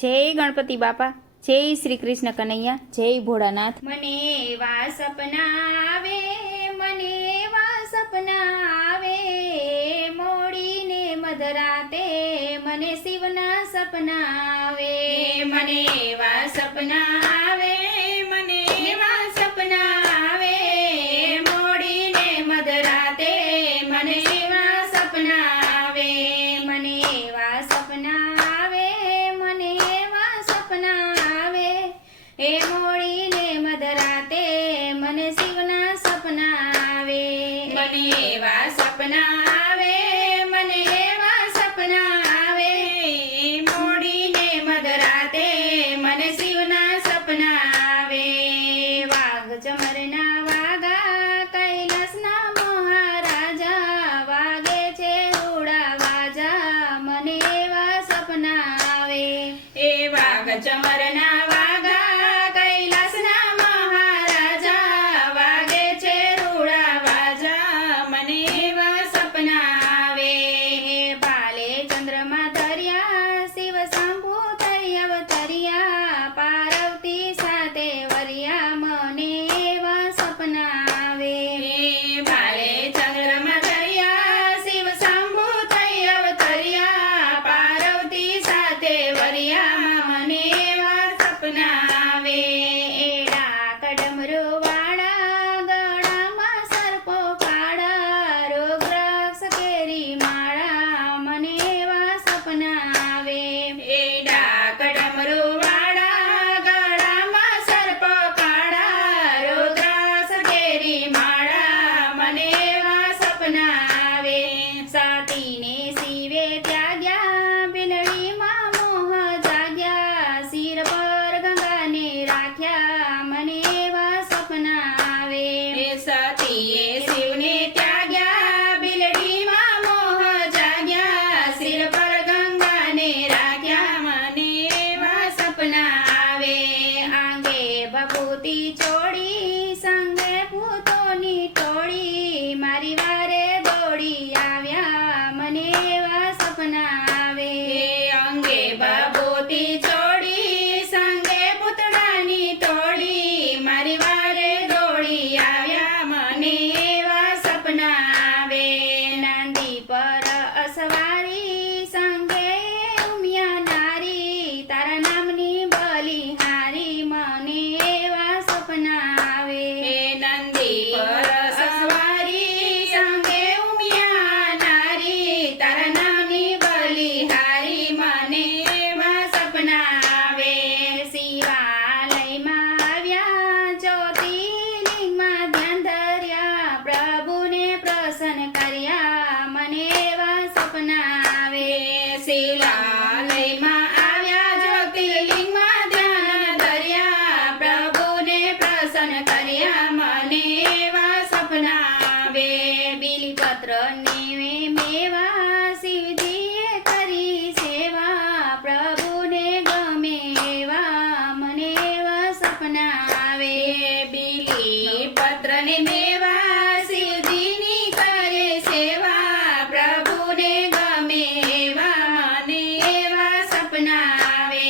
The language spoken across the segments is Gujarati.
જય ગણપતિ બાપા, જય શ્રી કૃષ્ણ કનૈયા, જય ભોળાનાથ। મને એવા સપના આવે, મને એવા સપના આવે, મોડીને મધરાતે મને શિવના સપના આવે। મને એવા સપના આવે, મને એવા સપના આવે, મોડીને મધરાતે મને શિવના સપના આવે। મને એવા સપના આવે, મને એવા સપના આવે, એ મોડીને મધરાતે મને શિવના સપના આવે। મને એવા સપના આવે, મને એવા સપના આવે, મોડીને મધરાતે મને શિવના સપના આવે। વાઘ ચમરના વાગા, કૈલાસના મહારાજા, વાગે છે રૂડા વાજા, મને એવા સપના આવે। એ વાઘ ચમરના વાગા, કૈલાસના મહારાજા, વાગે છે રૂડા વાજા, મને એવા સપના આવે। પાલે ચંદ્રમાં ધર્યા, શિવ શંભુ થઈ અવતર્યા, પાર્વતી સાથે વર્યા, મને એવા સપના આવે। પાલે ચંદ્રમાં ધર્યા, શિવ શંભુ થઈ અવતર્યા, પાર્વતી સાથે વર્યા, મને એવા સપના આવે। એડા કડમરો વાળા, ગળામાં સર્પો કાળા, રોગરાક્ષ કેરી માળા, મને એવા સપના આવે। એડા કડમરો વાળા, ગળામાં સર્પો કાળા, રોગરાક્ષ કેરી માળા, મને એવા સપના આવે। સાતીને શિવે ત્યાગ્યા, બિલડીમાં મોહ જાગ્યા, શિર પર ગંગાને રાખ્યા, મને એવા સપના આવે। સતીએ શિવને ત્યાગ્યા, બિલડીમાં મોહ જાગ્યા, શિર પર ગંગાને રાખ્યા, મને એવા સપના આવે। આંગે ભભૂતિ ચોળી, સંગે ભૂતોની ટોળી, મારી વારે દોડી આવ્યા, મને એવા સપના આવે। અંગે ભભૂતિ ચોળી, સંગે પૂતળાની ટોળી, મારી વારે દોડી આવ્યા, મને એવા સપના આવે। નાંદી પર અસવારી, સંગે ઉમિયા નારી, તારા નામની બલિહારી, મને એવા સપના આવે। નંદી પર અસવારી, સંગે ઉમિયા નારી, તારા નામની બલિહારી, મને એવા સપના આવે। શિવાલયમાં આવ્યા, જ્યોતિર્લિંગમાં ધ્યાન ધર્યા, પ્રભુને પ્રસન્ન કર્યા, મને એવા સપના આવે। શિવાલયમાં આવ્યા, જ્યોતિર્લિંગમાં ધ્યાન ધર્યા, પ્રભુને પ્રસન્ન કર્યા, મને એવા સપના આવે। બીલીપત્ર નેવે મેવા, શિવજીએ કરી સેવા, પ્રભુને ગમે એવા, મને એવા સપના આવે। બીલીપત્ર ને મેવા, શિવજીની કરે સેવા, પ્રભુને ગમે એવા, મને એવા સપના આવે।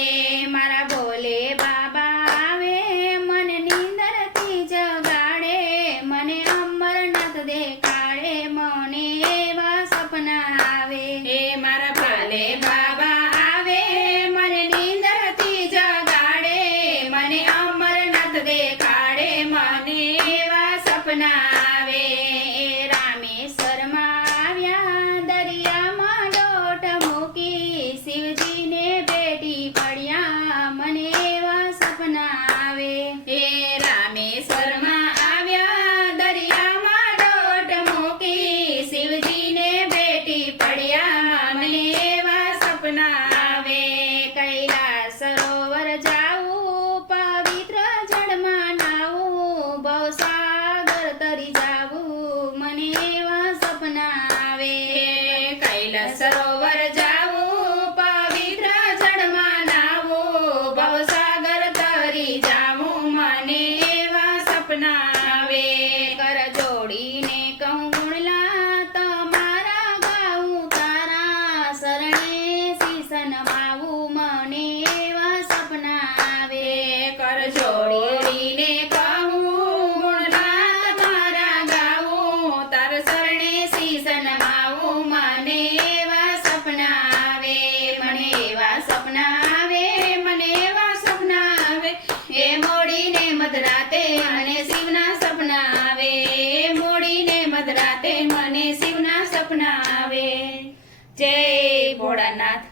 મારા ભોલે બાબા આવે, મને નીંદરથી જગાડે, મને અમરનાથ દેખાડે, મને એવા સપના આવે। મારા ભોલે બાબા આવે, મને નીંદરથી જગાડે, મને અમરનાથ દેખાડે, મને એવા સપના આવે। રામેશ્વરમાં આવ્યા, દરિયામાં દોટ મૂકી, શિવજીને ભેટી પડ્યા, મને એવા સપના આવે। રામેશ્વરમાં આવ્યા, દરિયામાં દોટ મૂકી, શિવજીને ભેટી પડ્યા, મને એવા સપના આવે। કૈલાસ સરોવર જાવું, પવિત્ર જળમાં નાવું, ભવસાગર તરી જાવું, મને એવા સપના આવે। કૈલાસ સરોવર જાવું, પવિત્ર જળમાં નાવું, ભવસાગર તરી જાવું, મને એવા સપના આવે। કર જોડીને કહું ગુણલા, તમારા ગાઉં તારા, શરણે શીશ નમાવું, મને એવા છોડીને કહું ગુણગાન તારા ગાવું તાર શરણે શીશ નમાવું મને એવા સપના આવે મને એવા સપના આવે મને એવા સપના આવે એ મોડીને મધરાતે મને શિવના સપના આવે મોડીને મધરાતે મને શિવના સપના આવે જય ભોળાનાથ